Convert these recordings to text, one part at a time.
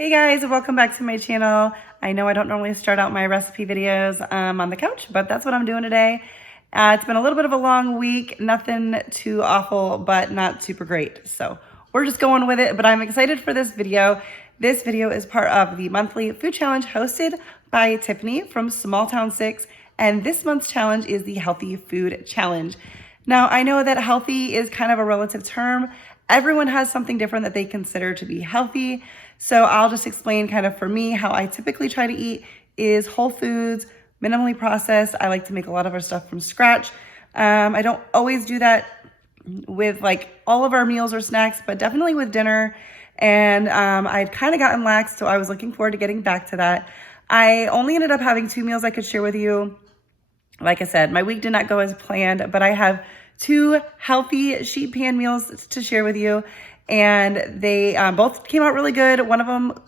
Hey guys, welcome back to my channel. I know I don't normally start out my recipe videos on the couch, but that's what I'm doing today. It's been a little bit of a long week, nothing too awful, but not super great. So we're just going with it, but I'm excited for this video. This video is part of the monthly food challenge hosted by Tiffany from Small Town 6. And this month's challenge is the Healthy Food Challenge. Now, I know that healthy is kind of a relative term. Everyone has something different that they consider to be healthy. So I'll just explain kind of for me how I typically try to eat is whole foods, minimally processed. I like to make a lot of our stuff from scratch. I don't always do that with like all of our meals or snacks, but definitely with dinner. And I'd kind of gotten lax, so I was looking forward to getting back to that. I only ended up having 2 meals I could share with you. Like I said, my week did not go as planned, but I have 2 healthy sheet pan meals to share with you. And they both came out really good. One of them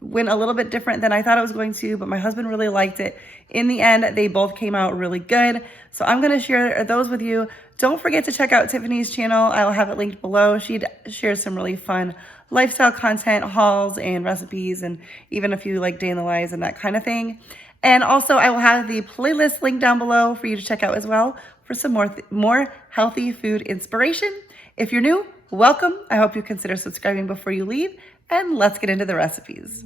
went a little bit different than I thought it was going to, but my husband really liked it. In the end, they both came out really good. So I'm gonna share those with you. Don't forget to check out Tiffany's channel. I'll have it linked below. She shares some really fun lifestyle content, hauls and recipes, and even a few like day in the lives and that kind of thing. And also I will have the playlist linked down below for you to check out as well for some more healthy food inspiration. If you're new, welcome. I hope you consider subscribing before you leave, and let's get into the recipes.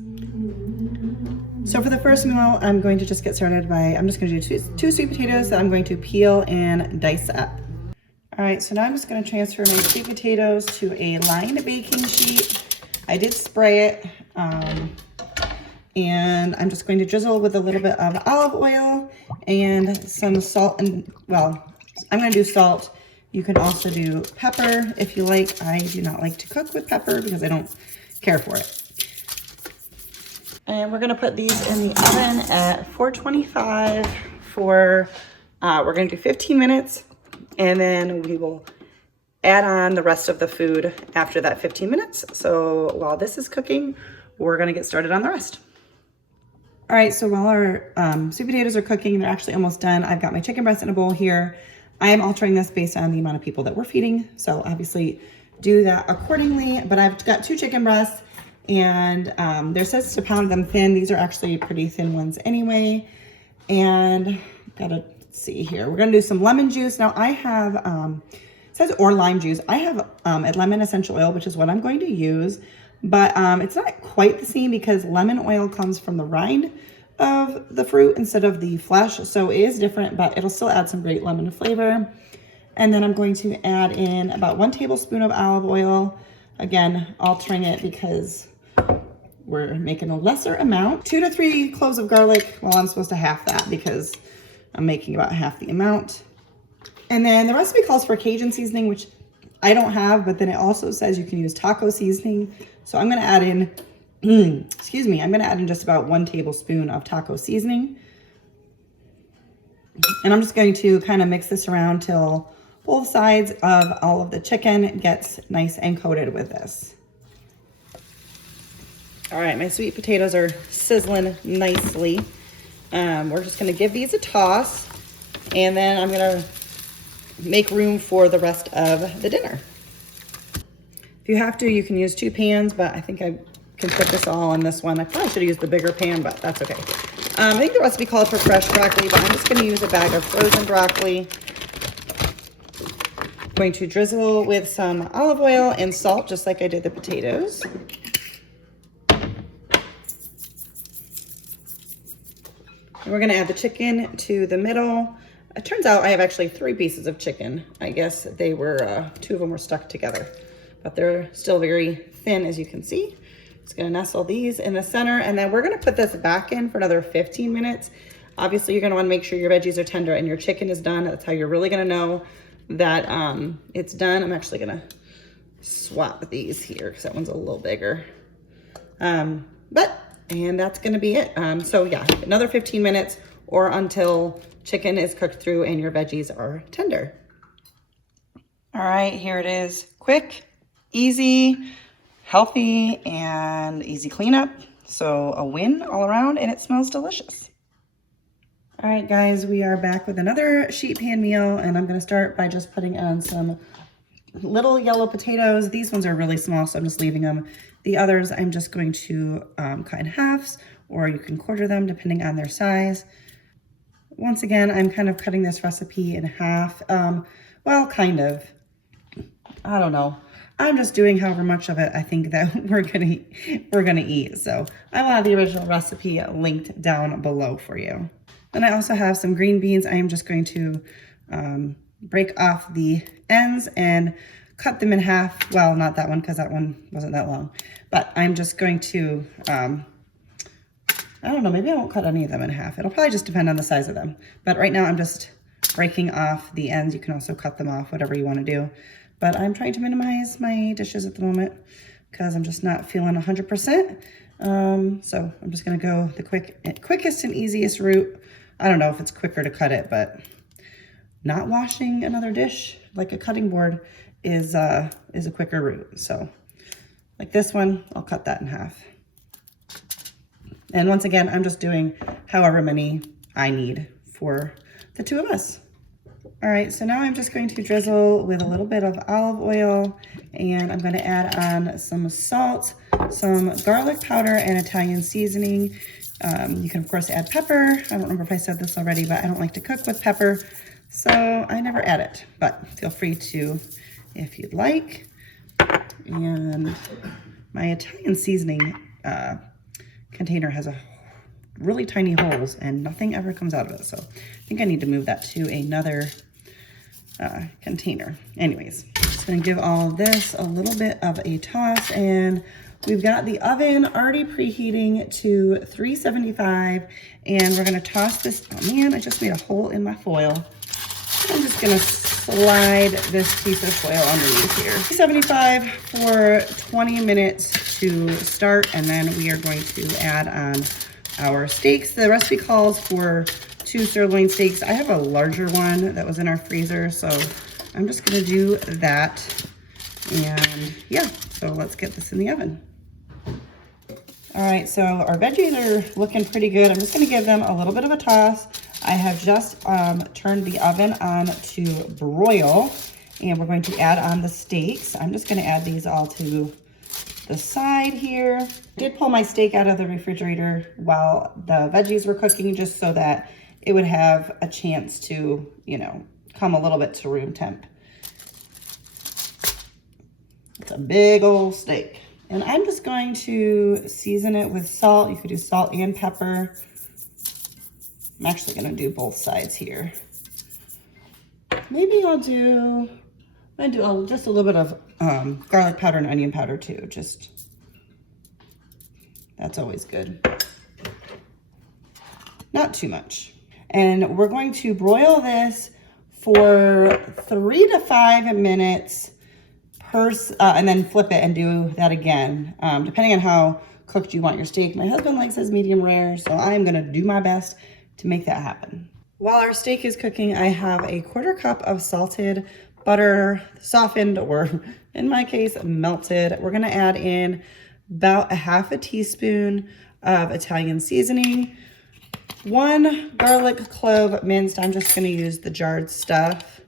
So for the first meal, I'm going to just get started by, I'm just going to do two sweet potatoes that I'm going to peel and dice up. All right, so now I'm just going to transfer my sweet potatoes to a lined baking sheet. I did spray it, and I'm just going to drizzle with a little bit of olive oil and some salt. And well, I'm going to do salt. You can also do pepper if you like. I do not like to cook with pepper because I don't care for it. And we're gonna put these in the oven at 425 for, we're gonna do 15 minutes, and then we will add on the rest of the food after that 15 minutes. So while this is cooking, we're gonna get started on the rest. All right, so while our sweet potatoes are cooking, they're actually almost done. I've got my chicken breast in a bowl here. I am altering this based on the amount of people that we're feeding. So obviously do that accordingly, but I've got 2 chicken breasts, and there says to pound them thin. These are actually pretty thin ones anyway. And gotta see here. We're gonna do some lemon juice. Now I have, it says or lime juice. I have a lemon essential oil, which is what I'm going to use, but it's not quite the same because lemon oil comes from the rind of the fruit instead of the flesh, so it is different, but it'll still add some great lemon flavor. And then I'm going to add in about 1 tablespoon of olive oil, again altering it because we're making a lesser amount. 2 to 3 cloves of garlic. Well, I'm supposed to half that because I'm making about half the amount. And then the recipe calls for Cajun seasoning, which I don't have, but then it also says you can use taco seasoning, so I'm going to add in excuse me, I'm going to add in just about 1 tablespoon of taco seasoning. And I'm just going to kind of mix this around till both sides of all of the chicken gets nice and coated with this. All right, my sweet potatoes are sizzling nicely. We're just going to give these a toss, and then I'm going to make room for the rest of the dinner. If you have to, you can use 2 pans, but I think I can put this all on this one. I probably should have used the bigger pan, but that's okay. I think the recipe called for fresh broccoli, but I'm just going to use a bag of frozen broccoli. I'm going to drizzle with some olive oil and salt, just like I did the potatoes. And we're going to add the chicken to the middle. It turns out I have actually 3 pieces of chicken. I guess they were, 2 of them were stuck together, but they're still very thin, as you can see. Just gonna nestle these in the center, and then we're gonna put this back in for another 15 minutes. Obviously, you're gonna wanna make sure your veggies are tender and your chicken is done. That's how you're really gonna know that it's done. I'm actually gonna swap these here because that one's a little bigger. And that's gonna be it. So yeah, another 15 minutes or until chicken is cooked through and your veggies are tender. All right, here it is. Quick, easy, healthy, and easy cleanup. So a win all around, and it smells delicious. All right, guys, we are back with another sheet pan meal, and I'm gonna start by just putting on some little yellow potatoes. These ones are really small, so I'm just leaving them The others I'm just going to cut in halves, or you can quarter them depending on their size. Once again, I'm kind of cutting this recipe in half. Well, kind of. I don't know. I'm just doing however much of it I think that we're gonna eat. So I will have the original recipe linked down below for you. Then I also have some green beans. I am just going to break off the ends and cut them in half. Well, not that one because that one wasn't that long. But I'm just going to, I don't know, maybe I won't cut any of them in half. It'll probably just depend on the size of them. But right now I'm just breaking off the ends. You can also cut them off, whatever you want to do. But I'm trying to minimize my dishes at the moment because I'm just not feeling 100%. So I'm just gonna go the quickest and easiest route. I don't know if it's quicker to cut it, but not washing another dish like a cutting board is a quicker route. So like this one, I'll cut that in half. And once again, I'm just doing however many I need for the two of us. All right, so now I'm just going to drizzle with a little bit of olive oil, and I'm going to add on some salt, some garlic powder, and Italian seasoning. You can, of course, add pepper. I don't remember if I said this already, but I don't like to cook with pepper, so I never add it. But feel free to if you'd like. And my Italian seasoning container has a really tiny holes, and nothing ever comes out of it. So I think I need to move that to another container. Anyways, just gonna give all of this a little bit of a toss, and we've got the oven already preheating to 375, and we're gonna toss this. Oh man, I just made a hole in my foil. I'm just gonna slide this piece of foil underneath here. 375 for 20 minutes to start, and then we are going to add on our steaks. The recipe calls for 2 sirloin steaks. I have a larger one that was in our freezer, so I'm just gonna do that. And yeah, so let's get this in the oven. All right, so our veggies are looking pretty good. I'm just gonna give them a little bit of a toss. I have just turned the oven on to broil, and we're going to add on the steaks. I'm just gonna add these all to the side here. I did pull my steak out of the refrigerator while the veggies were cooking, just so that it would have a chance to, you know, come a little bit to room temp. It's a big old steak. And I'm just going to season it with salt. You could do salt and pepper. I'm actually gonna do both sides here. Maybe I'll do just a little bit of garlic powder and onion powder too. That's always good. Not too much. And we're going to broil this for 3 to 5 minutes and then flip it and do that again, depending on how cooked you want your steak. My husband likes his medium rare, so I'm gonna do my best to make that happen. While our steak is cooking, I have a 1/4 cup of salted butter, softened, or in my case, melted. We're gonna add in about 1/2 teaspoon of Italian seasoning, 1 garlic clove minced. I'm just gonna use the jarred stuff.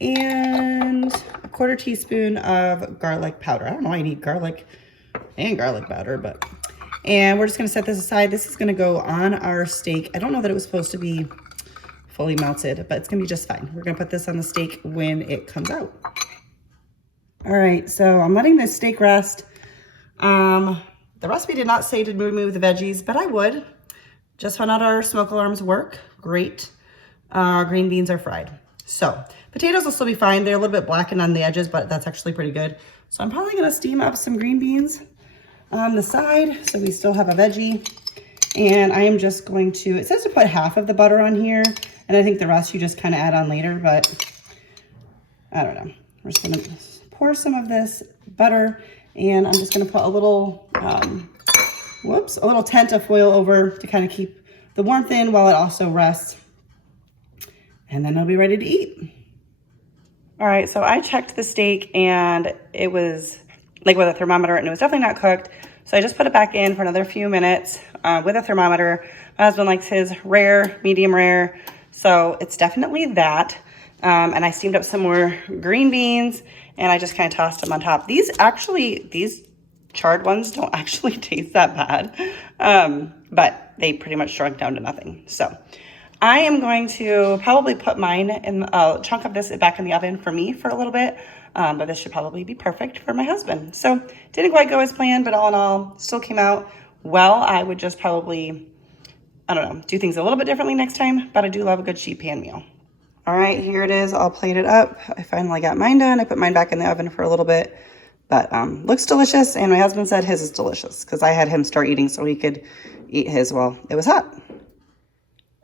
And a 1/4 teaspoon of garlic powder. I don't know why you need garlic and garlic powder, but. And we're just gonna set this aside. This is gonna go on our steak. I don't know that it was supposed to be fully melted, but it's gonna be just fine. We're gonna put this on the steak when it comes out. All right, so I'm letting this steak rest. The recipe did not say to remove the veggies, but I would. Just found out our smoke alarms work. Great. Our green beans are fried. So potatoes will still be fine. They're a little bit blackened on the edges, but that's actually pretty good. So I'm probably gonna steam up some green beans on the side so we still have a veggie. And I am just going to, it says to put 1/2 of the butter on here, and I think the rest you just kind of add on later, but I don't know. We're just gonna pour some of this butter, and I'm just gonna put a little, a little tent of foil over to kind of keep the warmth in while it also rests. And then it'll be ready to eat. All right, so I checked the steak and it was like with a thermometer, and it was definitely not cooked. So I just put it back in for another few minutes with a thermometer. My husband likes his rare, medium rare. So it's definitely that. And I steamed up some more green beans. and I just kind of tossed them on top. These charred ones don't actually taste that bad, but they pretty much shrunk down to nothing. So I am going to probably put mine in a chunk of this back in the oven for me for a little bit, but this should probably be perfect for my husband. So didn't quite go as planned, but all in all, still came out well. I would just probably, I don't know, do things a little bit differently next time, but I do love a good sheet pan meal. All right, here it is all plated up. I finally got mine done. I put mine back in the oven for a little bit, but looks delicious. And my husband said his is delicious because I had him start eating so he could eat his while it was hot.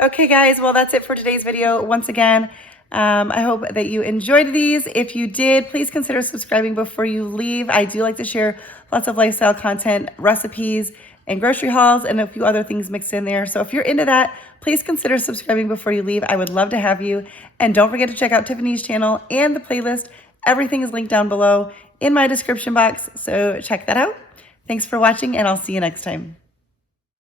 Okay, guys, well, that's it for today's video. Once again, I hope that you enjoyed these. If you did, please consider subscribing before you leave. I do like to share lots of lifestyle content, recipes, and grocery hauls, and a few other things mixed in there. So if you're into that, please consider subscribing before you leave. I would love to have you. And don't forget to check out Tiffany's channel and the playlist. Everything is linked down below in my description box, so check that out. Thanks for watching, and I'll see you next time.